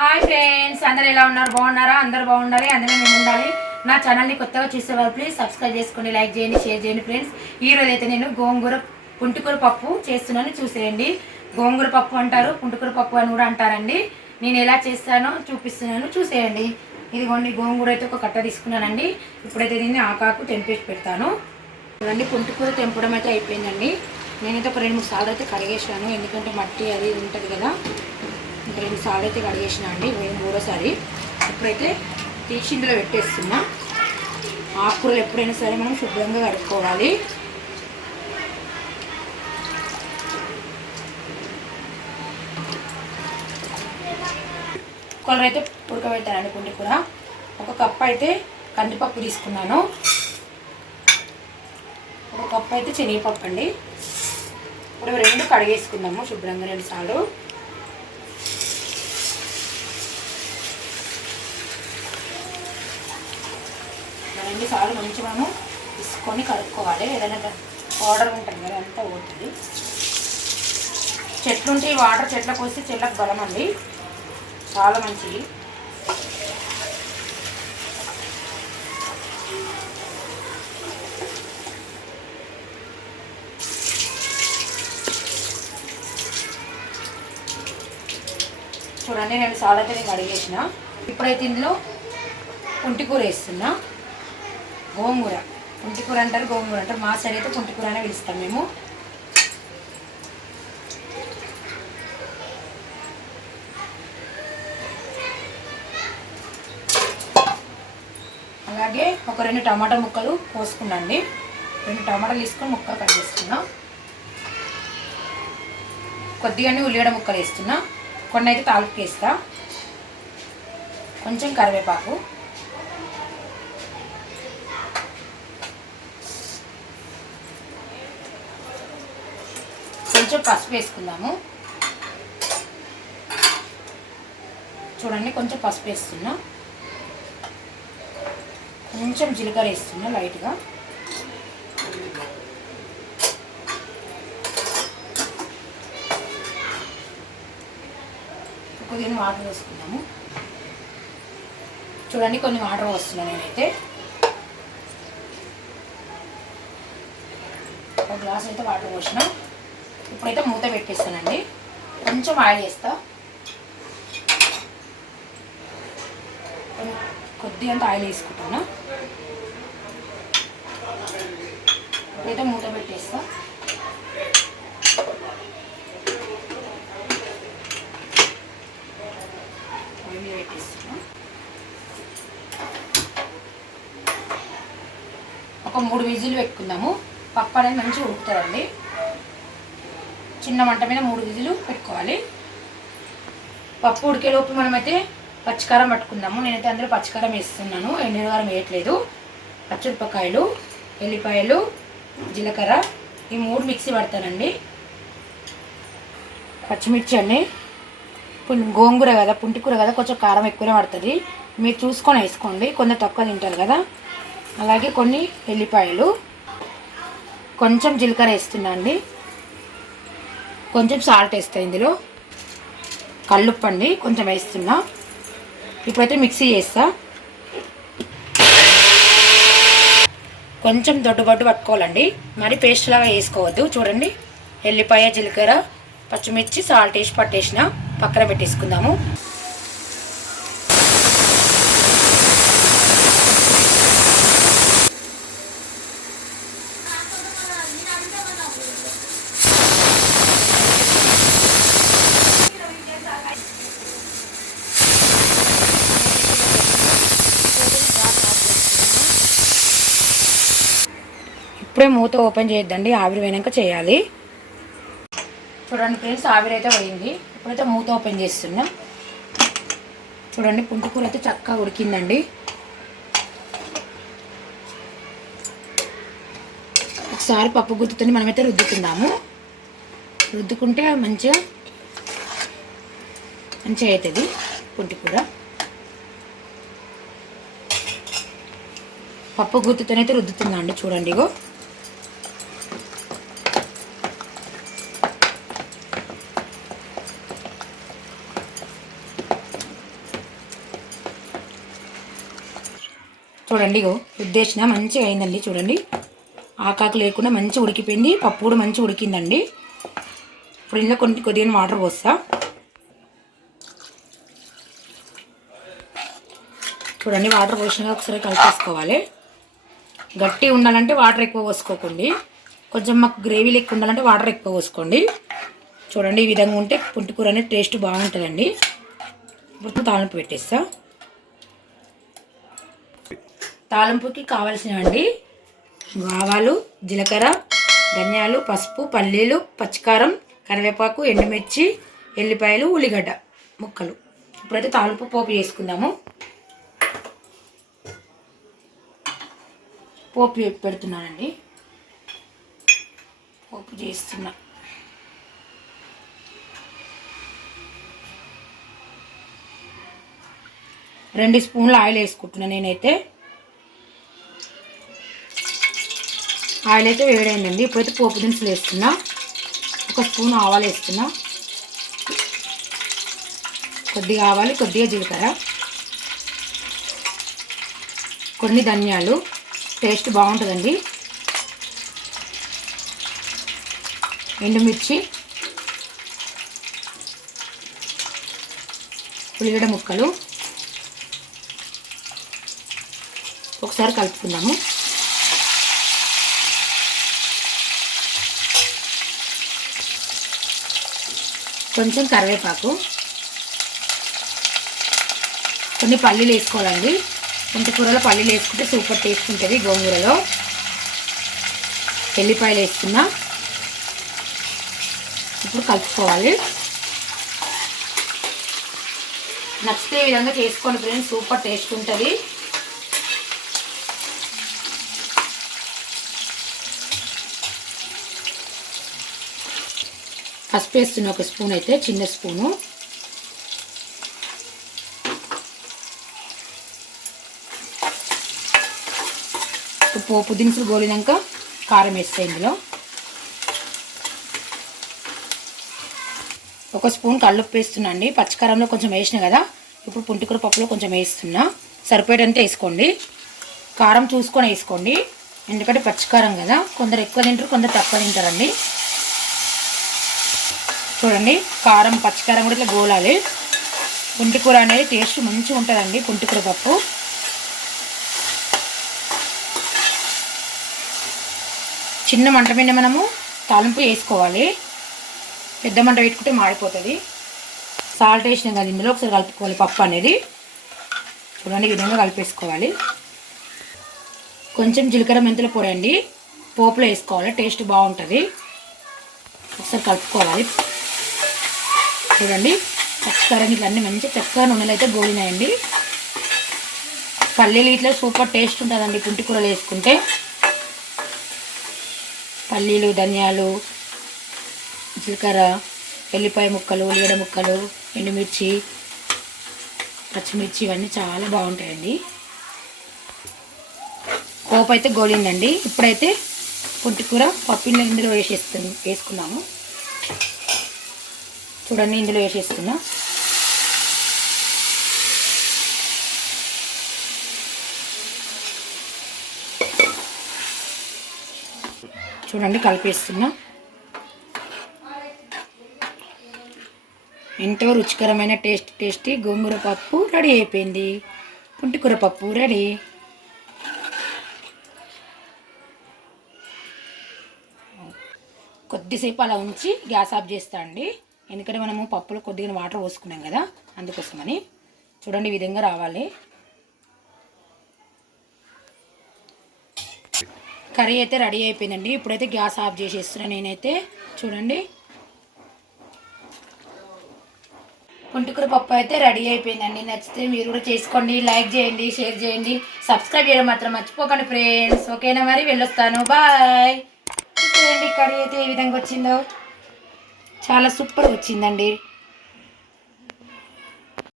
Hi friends, అందరూ ఎలా ఉన్నారు? బాగున్నారా? అందరూ బాగుండాలి, అందరూ మేము ఉండాలి. నా ఛానల్ని కొత్తగా చూసేవారు ప్లీజ్ సబ్స్క్రైబ్ చేసుకోండి, లైక్ చేయండి, షేర్ చేయండి. ఫ్రెండ్స్, ఈరోజు అయితే నేను గోంగూర పుంటికూర పప్పు చేస్తున్నాను, చూసేయండి. గోంగూర పప్పు అంటారు, పుంటికూర పప్పు అని కూడా అంటారండి. నేను ఎలా చేస్తానో చూపిస్తున్నాను, చూసేయండి. ఇదిగోండి, గోంగూర అయితే ఒక కట్ట తీసుకున్నానండి. ఇప్పుడైతే దీన్ని ఆకాకు తెంపేసి పెడతాను. చూడండి, పుంటికూర తెంపడం అయితే అయిపోయిందండి. నేనైతే ఒక 2-3 సార్లు అయితే కడిగేసాను, ఎందుకంటే మట్టి అది ఉంటుంది కదా. ఇంకా 2 సార్లు అయితే కడిగేసిన అండి, మూడోసారి. ఇప్పుడైతే తీసి ఇందులో పెట్టేస్తున్నా. ఆకుకూరలు ఎప్పుడైనా సరే మనం శుభ్రంగా కడుక్కోవాలి. కుక్కర్ అయితే ఉడకబెట్టానండి పుంటికూర. 1 కప్పు అయితే కందిపప్పు తీసుకున్నాను, 1 కప్పు అయితే శనగపప్పు అండి. ఇప్పుడు 2 కడిగేసుకుందాము శుభ్రంగా 2 సార్లు. సార్లు మంచి మనము తీసుకొని కలుపుకోవాలి. ఏదైనా వాటర్ ఉంటుంది కదా, అంతా పోతుంది. చెట్లు ఉంటే ఈ వాటర్ చెట్లకు వస్తే చెట్లకు బలం అండి, చాలా మంచిది. చూడండి, 2 సార్లు అయితే నేను కడిగేసిన. ఇప్పుడైతే ఇందులో పుంటికూర వేస్తున్నా. గోంగూర, పుంటికూర అంటారు, గోంగూర అంటారు. మా సైడ్ అయితే పుంటికూర అనే పిలుస్తాం మేము. అలాగే ఒక 2 టమాటా ముక్కలు పోసుకున్నాండి. 2 టమాటాలు తీసుకొని ముక్కలు కట్ చేసుకున్నా. కొద్దిగానే ఉల్లిగడ్డ ముక్కలు వేస్తున్నా. కొన్ని అయితే తాలింపుకి వేస్తా. కొంచెం కరివేపాకు, కొంచెం పసుపు వేసుకుందాము. చూడండి, కొంచెం పసుపు వేస్తున్నా. కొంచెం జీలకర్ర వేస్తున్నా లైట్గా. కొద్దిగా వాటర్ వేసుకుందాము. చూడండి, కొన్ని వాటర్ వస్తున్నాను నేనైతే. 1 గ్లాస్ అయితే వాటర్ పోసిన. ఇప్పుడైతే మూత పెట్టేస్తానండి. కొంచెం ఆయిల్ వేస్తా, కొద్దిగా అంత ఆయిల్ వేసుకుంటున్నా. ఇప్పుడైతే మూత పెట్టేస్తా. ఆయిల్ పెట్టేస్తున్నా. ఒక 3 విజిల్ పెట్టుకుందాము. పప్పు అనేది మంచిగా ఉడుకుతుందండి. చిన్న మంట మీద 3 విజిలు పెట్టుకోవాలి. పప్పు ఉడికేలోపు మనమైతే పచ్చికారం పట్టుకుందాము. నేనైతే అందులో పచ్చికారం వేస్తున్నాను, ఎండుకారం వేయట్లేదు. పచ్చిమిరపకాయలు, ఎల్లిపాయలు, జీలకర్ర, ఈ 3 మిక్సీ పడతానండి. పచ్చిమిర్చి అన్నీ, గోంగూర కదా, పుంటికూర కదా, కొంచెం కారం ఎక్కువనే పడుతుంది. మీరు చూసుకొని వేసుకోండి, కొంచెం తక్కువ తింటారు కదా. అలాగే కొన్ని ఎల్లిపాయలు, కొంచెం జీలకర్ర వేస్తున్నా అండి. కొంచెం సాల్ట్ వేస్తా ఇందులో. కల్లుప్పు అండి కొంచెం వేస్తున్నా. ఇప్పుడైతే మిక్సీ చేస్తా. కొంచెం దొడ్డు పట్టుకోవాలండి, మరి పేస్ట్ లాగా వేసుకోవద్దు. చూడండి, ఎల్లిపాయ, జీలకర్ర, పచ్చిమిర్చి, సాల్ట్ వేసి పట్టేసిన. పక్కన పెట్టేసుకుందాము. ఇప్పుడే మూత ఓపెన్ చేయొద్దండి, ఆవిరి పోయినాక చేయాలి. చూడండి ఫ్రెండ్స్, ఆవిరి అయితే పోయింది. ఇప్పుడైతే మూత ఓపెన్ చేస్తున్నా. చూడండి, పుంటికూర అయితే చక్కగా ఉడికిందండి. ఒకసారి పప్పు గుత్తుతో మనమైతే రుద్దుకుందాము. రుద్దుకుంటే మంచిగా అవుతుంది పుంటికూర. పప్పు గుత్తుతోనైతే రుద్దుతుందండి. చూడండి, ఇగో చూడండి ఉద్దేశన మంచిగా అయిందండి. చూడండి ఆకాకు లేకుండా మంచిగా ఉడికిపోయింది. పప్పు కూడా మంచిగా ఉడికిందండి. ఇప్పుడు ఇందులో కొద్దిగా వాటర్ పోస్తా. చూడండి వాటర్ పోసినాక ఒకసారి కలిపేసుకోవాలి. గట్టి ఉండాలంటే వాటర్ ఎక్కువ పోసుకోకండి. కొంచెం మాకు గ్రేవీ లెక్క ఉండాలంటే వాటర్ ఎక్కువ పోసుకోండి. చూడండి ఈ విధంగా ఉంటే పుంటికూర అనేది టేస్ట్ బాగుంటుందండి. ఇప్పుడు తాలింపు పెట్టేస్తా. తాలింపుకి కావాల్సినవండి ఆవాలు, జీలకర్ర, ధనియాలు, పసుపు, పల్లీలు, పచ్చికారం, కరివేపాకు, ఎండుమిర్చి, ఎల్లిపాయలు, ఉల్లిగడ్డ ముక్కలు. ఇప్పుడైతే తాలింపు పోపు చేసుకుందాము. పోపు పెడుతున్నానండి. పోపు చేస్తున్నా. రెండు స్పూన్లు ఆయిల్ వేసుకుంటున్నాను నేనైతే. ఆయిల్ అయితే వేడైందండి. ఇప్పుడైతే పోపు దినుసులు వేస్తున్నా. ఒక స్పూన్ ఆవాలు వేస్తున్నా. కొద్దిగా ఆవాలు, కొద్దిగా జీలకర్ర, కొన్ని ధనియాలు. టేస్ట్ బాగుంటుందండి. ఎండుమిర్చి, ఉల్లిగడ్డ ముక్కలు ఒకసారి కలుపుకుందాము. కొంచెం కరివేపాకు, కొన్ని పల్లీలు వేసుకోవాలండి. పుంటికూరలో పల్లీలు వేసుకుంటే సూపర్ టేస్ట్ ఉంటుంది. గోంగూరలో ఎల్లిపాయలు వేసుకున్నా. ఇప్పుడు కలుపుకోవాలి. నచ్చితే ఈ విధంగా చేసుకోండి ఫ్రెండ్స్, సూపర్ టేస్ట్ ఉంటుంది. పసుపు వేస్తున్నా ఒక స్పూన్ అయితే, చిన్న స్పూను. పోపు దినుసులు గోలినాక కారం వేస్తాయి. ఇందులో ఒక స్పూన్ కల్లుప్పు వేస్తున్నా అండి. పచ్చికారంలో కొంచెం వేసిన కదా, ఇప్పుడు పుంటికూర పప్పులో కొంచెం వేస్తున్నా. సరిపోయేటంటే వేసుకోండి. కారం చూసుకొని వేసుకోండి, ఎందుకంటే పచ్చికారం కదా. కొందరు ఎక్కువ తింటారు, కొందరు తక్కువ తింటారండి. చూడండి కారం పచ్చికారం కూడా ఇట్లా గోలాలి. పుంటికూర అనేది టేస్ట్ మంచిగా ఉంటుందండి. పుంటికూర పప్పు చిన్న మంట మీద మనము తాలింపు వేసుకోవాలి. పెద్ద మంట పెట్టుకుంటే మాడిపోతుంది. సాల్ట్ వేసినాం కదా ఇందులో, ఒకసారి కలుపుకోవాలి. పప్పు అనేది చూడండి ఈ విధంగా కలిపేసుకోవాలి. కొంచెం జీలకర్ర మెంతుల పొడి అండి పోపులో వేసుకోవాలి, టేస్ట్ బాగుంటుంది. ఒకసారి కలుపుకోవాలి. చూడండి పచ్చికారం ఇట్లా అన్నీ మంచిగా చక్కగా నూనెలు అయితే గోలినాయండి. పల్లీలు ఇట్లా సూపర్ టేస్ట్ ఉంటుందండి పుంటికూరలు వేసుకుంటే. పల్లీలు, ధనియాలు, జీలకర్ర, ఎల్లిపాయ ముక్కలు, ఉల్లిగడ్డ ముక్కలు, ఎండుమిర్చి, పచ్చిమిర్చి ఇవన్నీ చాలా బాగుంటాయండి. పోపు అయితే గోలిందండి. ఇప్పుడైతే పుంటికూర పప్పు ఇందులో వేసుకున్నాము. చూడండి ఇందులో వేసేస్తున్నా. చూడండి కలిపేస్తున్నా. ఎంతో రుచికరమైన టేస్టీ గోంగూర పప్పు రెడీ అయిపోయింది. పుంటికూర పప్పు రెడీ. కొద్దిసేపు అలా ఉంచి గ్యాస్ ఆఫ్ చేస్తా అండి, ఎందుకంటే మనము పప్పులో కొద్దిగా వాటర్ పోసుకున్నాం కదా, అందుకోసమని. చూడండి ఈ విధంగా రావాలి. కర్రీ అయితే రెడీ అయిపోయిందండి. ఇప్పుడైతే గ్యాస్ ఆఫ్ చేసేస్తున్నాను నేనైతే. చూడండి పుంటికూర పప్పు అయితే రెడీ అయిపోయిందండి. నచ్చితే మీరు కూడా చేసుకోండి, లైక్ చేయండి, షేర్ చేయండి, సబ్స్క్రైబ్ చేయడం మాత్రం మర్చిపోకండి ఫ్రెండ్స్. ఓకేనా, మరి వెళ్ళొస్తాను, బాయ్. చూడండి కర్రీ అయితే ఏ విధంగా వచ్చిందో, చాలా సూపర్ వచ్చిందండి.